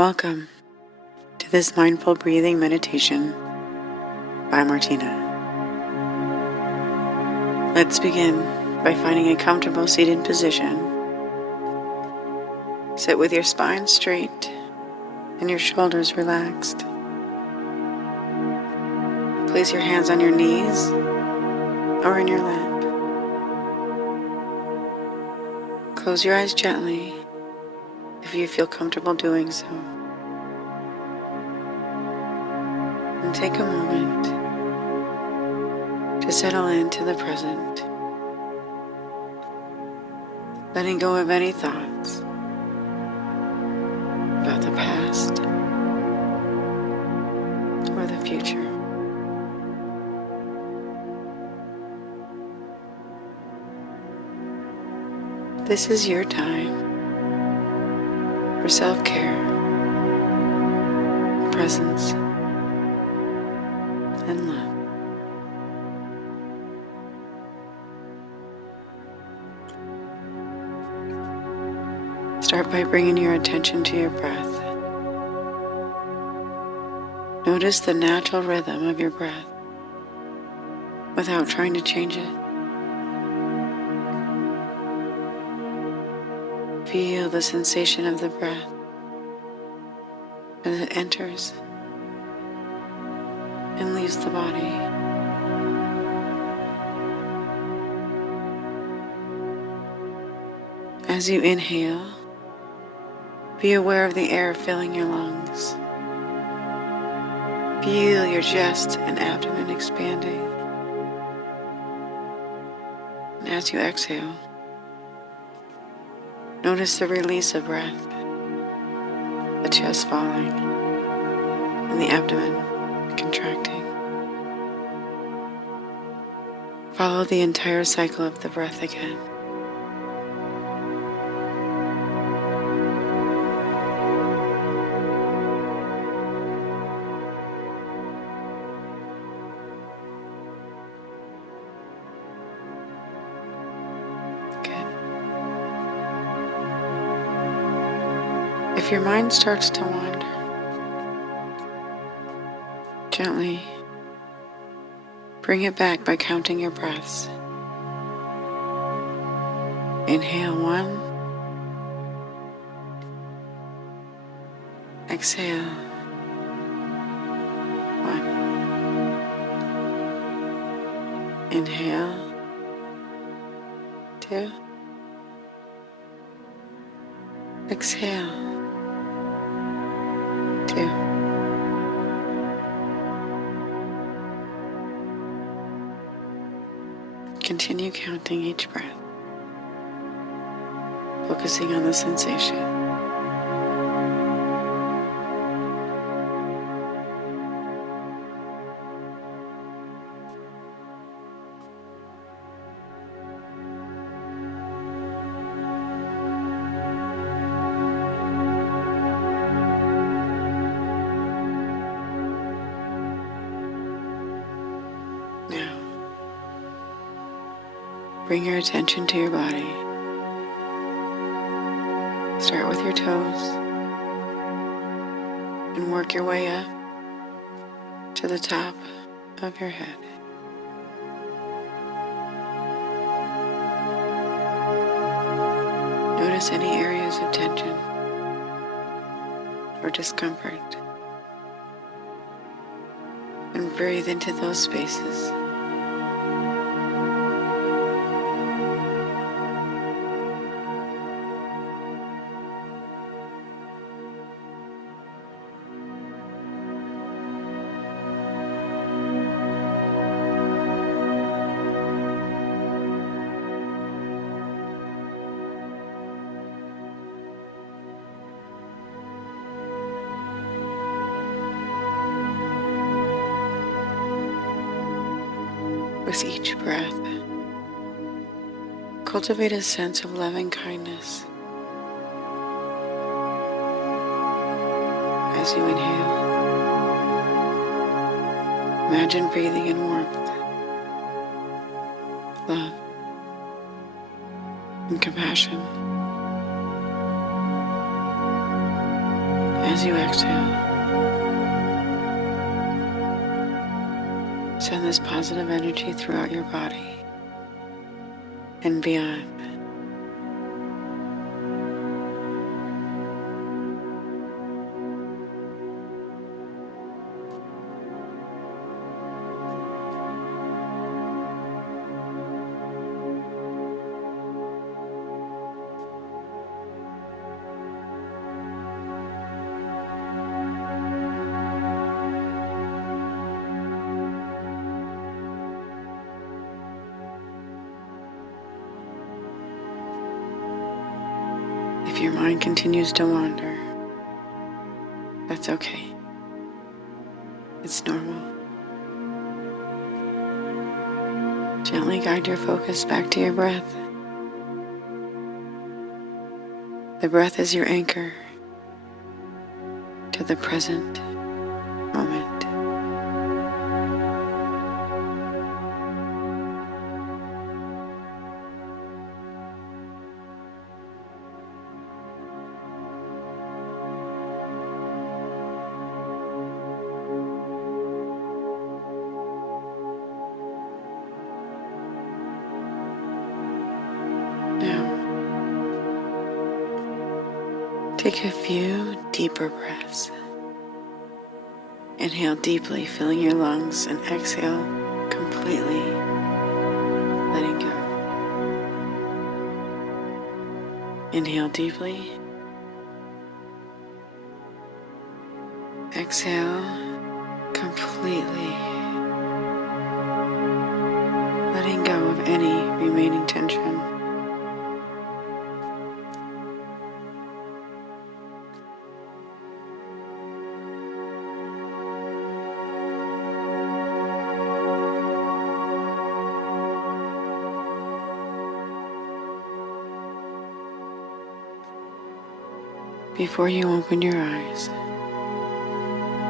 Welcome to this mindful breathing meditation by Martina. Let's begin by finding a comfortable seated position. Sit with your spine straight and your shoulders relaxed. Place your hands on your knees or in your lap. Close your eyes gently if you feel comfortable doing so. And take a moment to settle into the present, letting go of any thoughts about the past or the future. This is your time for self-care, presence, and love. Start by bringing your attention to your breath. Notice the natural rhythm of your breath without trying to change it. Feel the sensation of the breath as it enters and leaves the body. As you inhale, be aware of the air filling your lungs. Feel your chest and abdomen expanding. And as you exhale, notice the release of breath, the chest falling, and the abdomen contracting. Follow the entire cycle of the breath again. If your mind starts to wander, gently bring it back by counting your breaths. Inhale 1, exhale 1. Inhale 2, exhale 2. Continue counting each breath, focusing on the sensation. Now, bring your attention to your body. Start with your toes and work your way up to the top of your head. Notice any areas of tension or discomfort and breathe into those spaces. With each breath, cultivate a sense of loving kindness. As you inhale, imagine breathing in warmth, love, and compassion. As you exhale, send this positive energy throughout your body and beyond. If your mind continues to wander, that's okay. It's normal. Gently guide your focus back to your breath. The breath is your anchor to the present moment. Now, take a few deeper breaths. Inhale deeply, filling your lungs, and exhale completely, letting go. Inhale deeply. Exhale completely, letting go of any remaining tension. Before you open your eyes,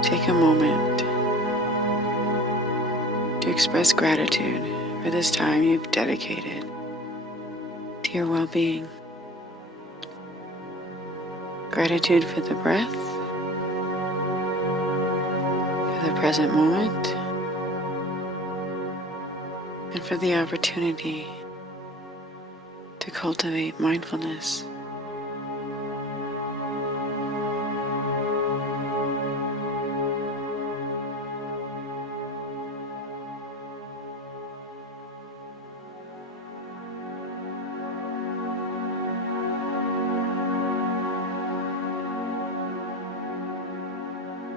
take a moment to express gratitude for this time you've dedicated to your well-being. Gratitude for the breath, for the present moment, and for the opportunity to cultivate mindfulness.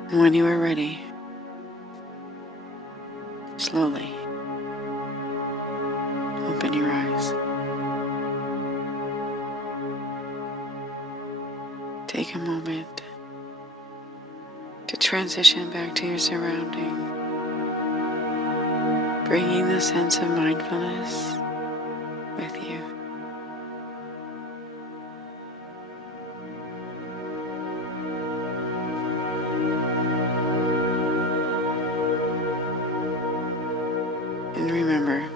And when you are ready, slowly open your eyes. Take a moment to transition back to your surrounding, bringing the sense of mindfulness with you. And remember,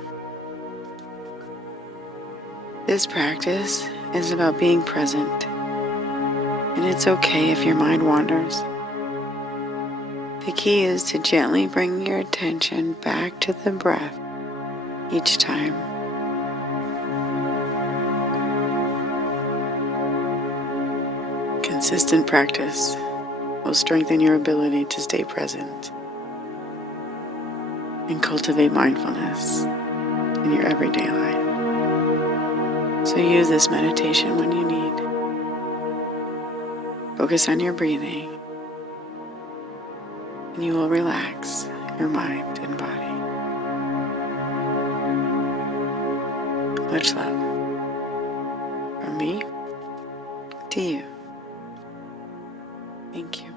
this practice is about being present, and it's okay if your mind wanders. The key is to gently bring your attention back to the breath each time. Consistent practice will strengthen your ability to stay present and cultivate mindfulness in your everyday life. So use this meditation when you need. Focus on your breathing, and you will relax your mind and body. Much love from me to you. Thank you.